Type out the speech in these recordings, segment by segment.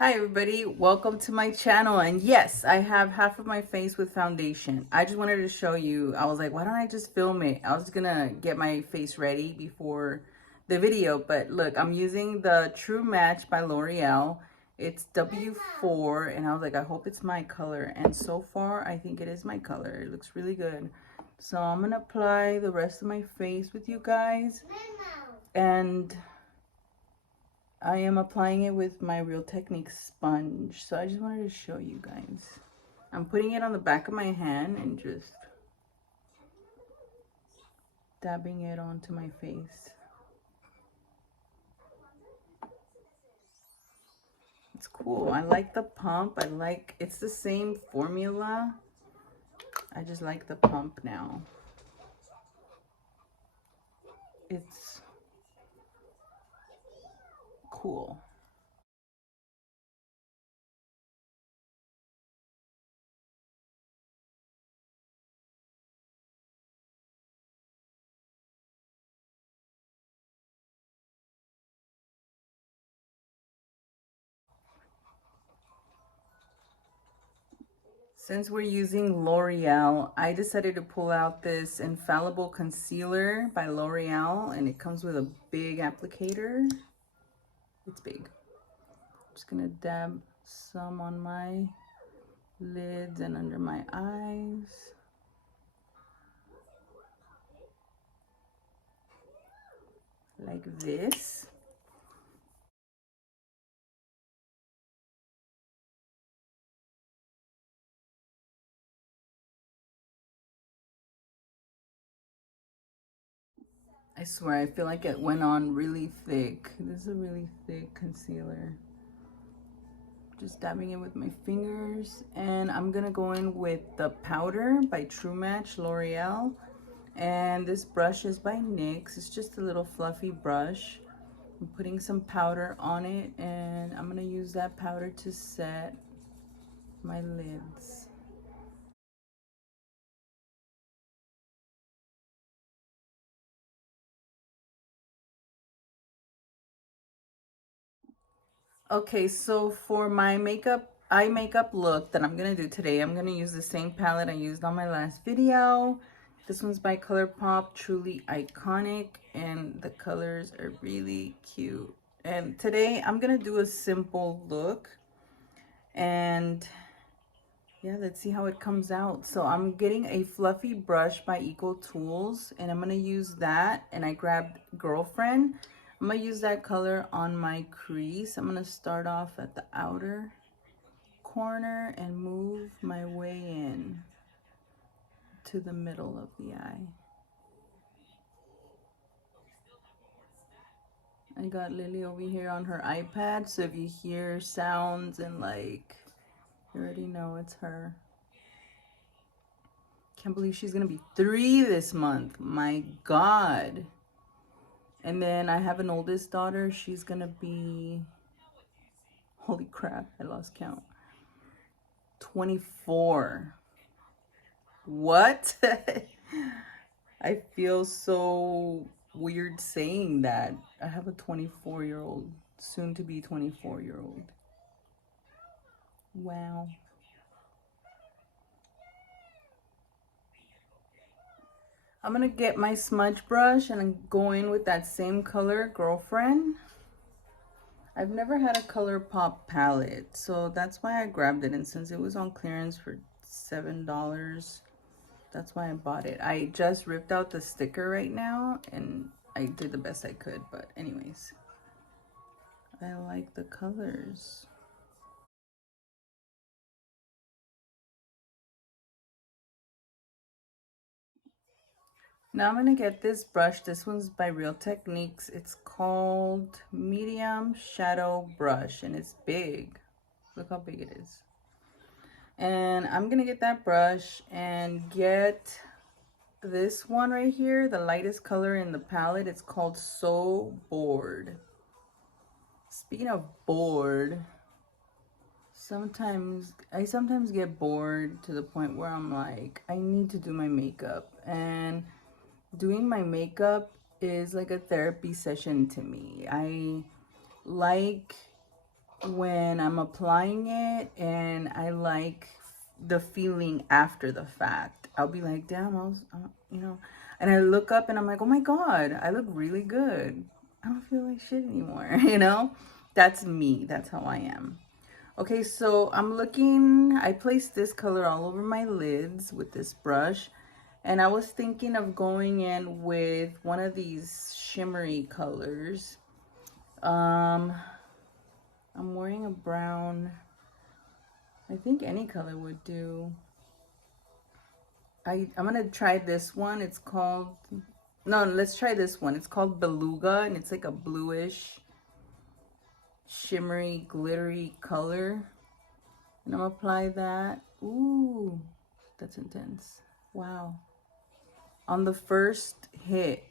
Hi everybody, welcome to my channel. And yes, I have half of my face with foundation. I just wanted to show you. I was like, why don't I just film it? I was gonna get my face ready before the video, but look, I'm using the True Match by L'Oreal. It's W4, and I was like, I hope it's my color. And so far, I think it is my color. It looks really good. So I'm gonna apply the rest of my face with you guys. And I am applying it with my Real Technique sponge. So I just wanted to show you guys. I'm putting it on the back of my hand and just dabbing it onto my face. It's cool. I like the pump. It's the same formula. I just like the pump now. It's cool. Since we're using L'Oreal, I decided to pull out this Infallible Concealer by L'Oreal, and it comes with a big applicator. It's big. I'm just gonna dab some on my lids and under my eyes. Like this. I swear, I feel like it went on really thick. This is a really thick concealer. Just dabbing it with my fingers. And I'm gonna go in with the powder by True Match L'Oreal. And this brush is by NYX. It's just a little fluffy brush. I'm putting some powder on it, and I'm gonna use that powder to set my lids. Okay, so for my eye makeup look that I'm gonna do today, I'm gonna use the same palette I used on my last video. This one's by ColourPop, truly iconic, and the colors are really cute. And today I'm gonna do a simple look, and yeah, let's see how it comes out. So I'm getting a fluffy brush by Equal Tools, and I'm gonna use that, and I grabbed Girlfriend. I'm gonna use that color on my crease. I'm gonna start off at the outer corner and move my way in to the middle of the eye. I got Lily over here on her iPad, so if you hear sounds and like, you already know it's her. Can't believe she's gonna be 3 this month. My God. And then I have an oldest daughter. She's gonna be, holy crap, I lost count. 24. What? I feel so weird saying that. I have a 24-year-old, soon to be 24-year-old. Wow. I'm gonna get my smudge brush and go in with that same color, Girlfriend. I've never had a ColourPop palette, so that's why I grabbed it. And since it was on clearance for $7, that's why I bought it. I just ripped out the sticker right now, and I did the best I could. But anyways, I like the colors. Now I'm gonna get this brush. This one's by Real Techniques. It's called Medium Shadow Brush, and it's big. Look how big it is. And I'm gonna get that brush and get this one right here, the lightest color in the palette. It's called So Bored. Speaking of bored, I sometimes get bored to the point where I'm like, I need to do my makeup. And doing my makeup is like a therapy session to me. I like when I'm applying it, and I like the feeling after the fact. I'll be like, damn, you know, and I look up and I'm like, oh my God, I look really good. I don't feel like shit anymore, you know? That's me. That's how I am. Okay, so I placed this color all over my lids with this brush. And I was thinking of going in with one of these shimmery colors. I'm wearing a brown. I think any color would do. I'm gonna try this one. It's called, no, let's try this one. It's called Beluga, and it's like a bluish, shimmery, glittery color. And I'm gonna apply that. Ooh, that's intense. Wow. On the first hit,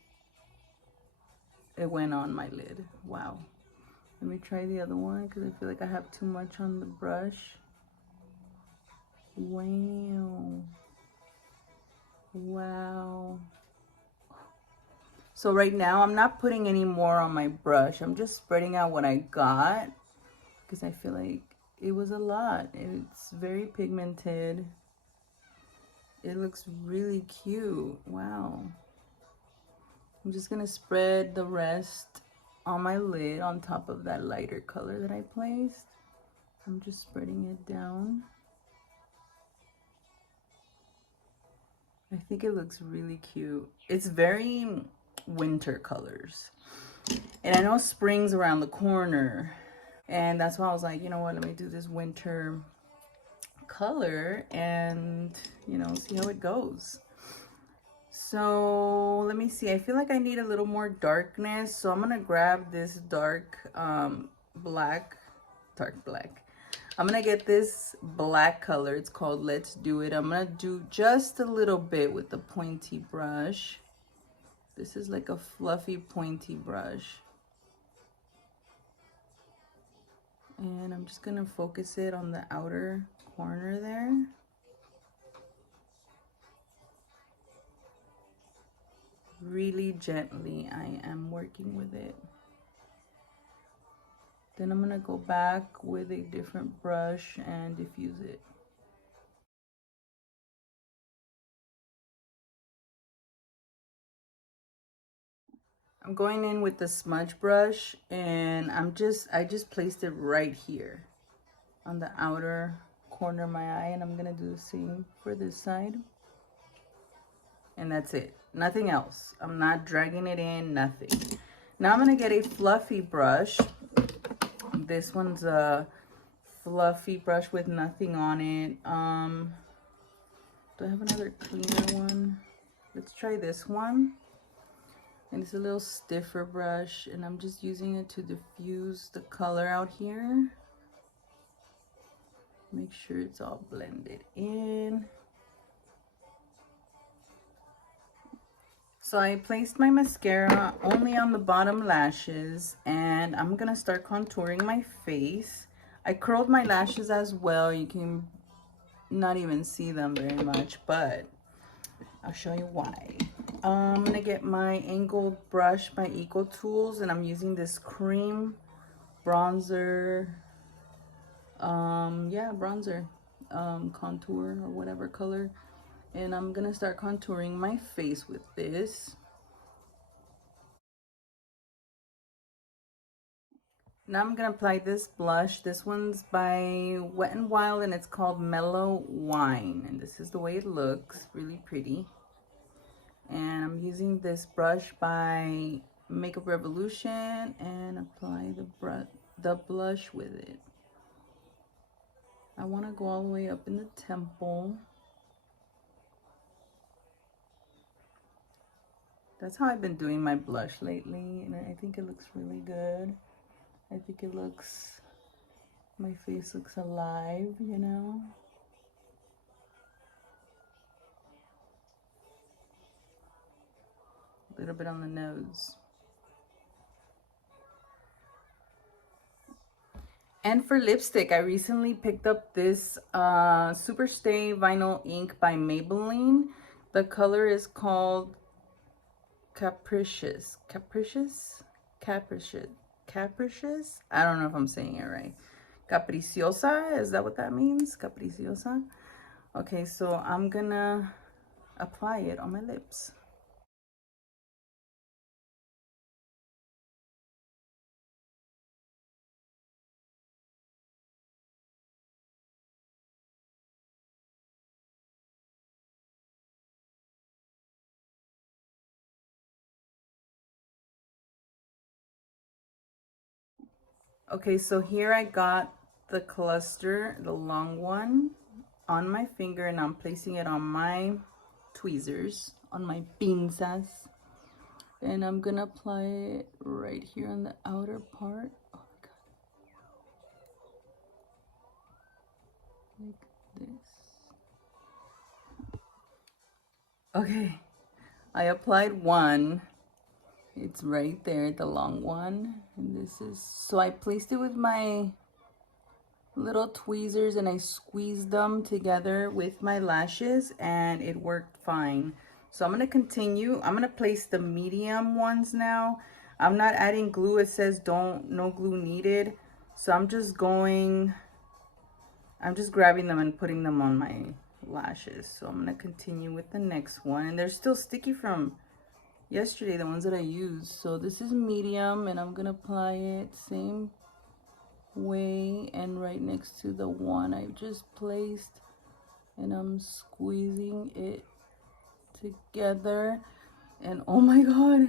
it went on my lid. Wow. Let me try the other one because I feel like I have too much on the brush. Wow. Wow. So right now I'm not putting any more on my brush. I'm just spreading out what I got because I feel like it was a lot. It's very pigmented. It looks really cute. Wow. I'm just gonna spread the rest on my lid on top of that lighter color that I placed. I'm just spreading it down. I think it looks really cute. It's very winter colors. And I know spring's around the corner. And that's why I was like, you know what, let me do this winter color and, you know, see how it goes. So let me see. I feel like I need a little more darkness. So I'm going to grab this dark black. I'm going to get this black color. It's called Let's Do It. I'm going to do just a little bit with the pointy brush. This is like a fluffy pointy brush. And I'm just going to focus it on the outer corner there. Really gently, I am working with it. Then I'm going to go back with a different brush and diffuse it. I'm going in with the smudge brush, and I just placed it right here on the outer corner of my eye, and I'm going to do the same for this side. And that's it. Nothing else. I'm not dragging it in, nothing. Now I'm going to get a fluffy brush. This one's a fluffy brush with nothing on it. Do I have another cleaner one? Let's try this one. And it's a little stiffer brush, and I'm just using it to diffuse the color out here. Make sure it's all blended in. So I placed my mascara only on the bottom lashes, and I'm gonna start contouring my face. I curled my lashes as well. You can not even see them very much, but I'll show you why. I'm gonna get my angled brush by Eco Tools, and I'm using this cream bronzer, bronzer, contour or whatever color. And I'm gonna start contouring my face with this. Now I'm gonna apply this blush. This one's by Wet n Wild, and it's called Mellow Wine. And this is the way it looks, really pretty. And I'm using this brush by Makeup Revolution and apply the blush with it. I want to go all the way up in the temple. That's how I've been doing my blush lately, and I think it looks really good. I think it looks, my face looks alive, you know? A little bit on the nose. And for lipstick, I recently picked up this Superstay Vinyl Ink by Maybelline. The color is called Capricious. I don't know if I'm saying it right. Capriciosa, is that what that means? Capriciosa. Okay, so I'm gonna apply it on my lips. Okay, so here I got the cluster, the long one, on my finger, and I'm placing it on my tweezers, on my pinzas. And I'm gonna apply it right here on the outer part. Oh my God. Like this. Okay, I applied one. It's right there, the long one. And this is, so I placed it with my little tweezers and I squeezed them together with my lashes and it worked fine. So I'm going to continue. I'm going to place the medium ones now. I'm not adding glue. It says no glue needed. So I'm just grabbing them and putting them on my lashes. So I'm going to continue with the next one. And they're still sticky from yesterday, the ones that I used. So this is medium and I'm going to apply it same way and right next to the one I just placed, and I'm squeezing it together. And oh my God,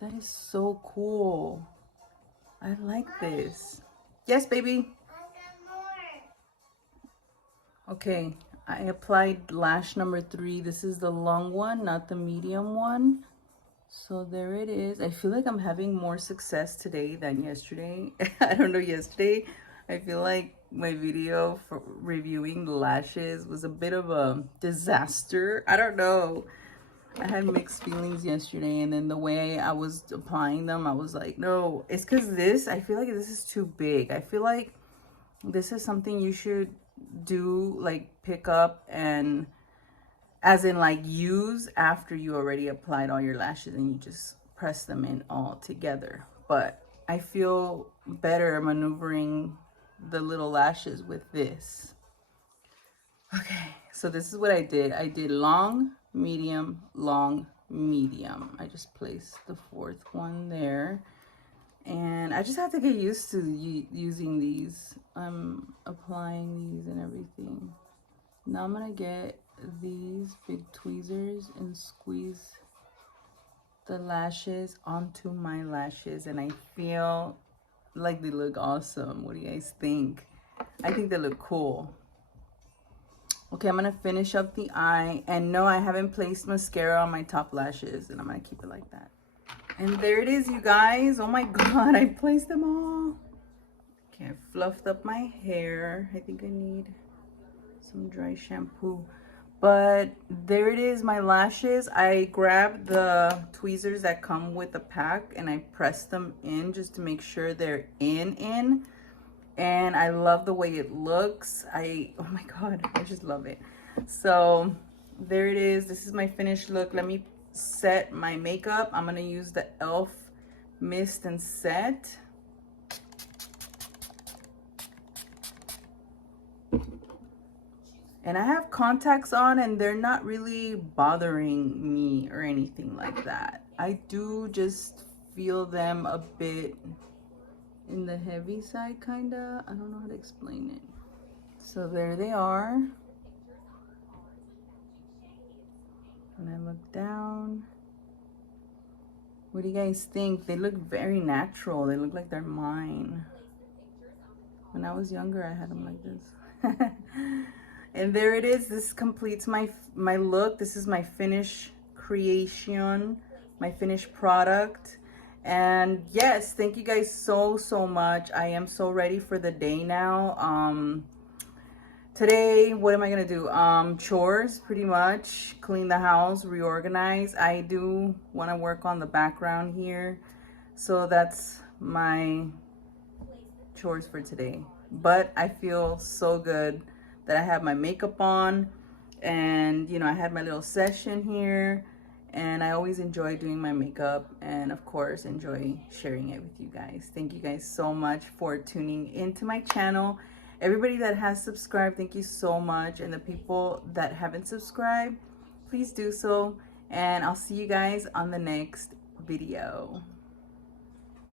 that is so cool. I like this. Yes, baby. Okay, I applied lash number 3. This is the long one, not the medium one. So there it is. I feel like I'm having more success today than yesterday. I don't know, yesterday I feel like my video for reviewing the lashes was a bit of a disaster. I don't know. I had mixed feelings yesterday, and then the way I was applying them, I was like, no, it's because I feel like this is too big. I feel like this is something you should do, like pick up and as in like use after you already applied all your lashes and you just press them in all together. But I feel better maneuvering the little lashes with this. Okay, so this is what I did. I did long, medium, long, medium. I just placed the 4th one there. And I just have to get used to using these. I'm applying these and everything. Now I'm gonna get these big tweezers and squeeze the lashes onto my lashes, and I feel like they look awesome. What do you guys think? I think they look cool. Okay, I'm gonna finish up the eye, and no, I haven't placed mascara on my top lashes, and I'm gonna keep it like that. And there it is, you guys. Oh my God, I placed them all. Okay, I fluffed up my hair. I think I need some dry shampoo. But there it is, my lashes. I grabbed the tweezers that come with the pack and I pressed them in just to make sure they're in. And I love the way it looks. Oh my God, I just love it. So there it is. This is my finished look. Let me set my makeup. I'm gonna use the e.l.f. Mist and Set. And I have contacts on and they're not really bothering me or anything like that. I do just feel them a bit in the heavy side, kinda. I don't know how to explain it. So there they are. When I look down, what do you guys think? They look very natural. They look like they're mine. When I was younger, I had them like this. And there it is. This completes my look. This is my finished creation, my finished product. And yes, thank you guys so much. I am so ready for the day now. Today, what am I gonna do? Chores, pretty much. Clean the house, reorganize. I do want to work on the background here, so that's my chores for today. But I feel so good that I have my makeup on, and you know, I had my little session here, And I always enjoy doing my makeup, and of course enjoy sharing it with you guys. Thank you guys so much for tuning into my channel. Everybody that has subscribed, thank you so much. And the people that haven't subscribed, please do so. And I'll see you guys on the next video.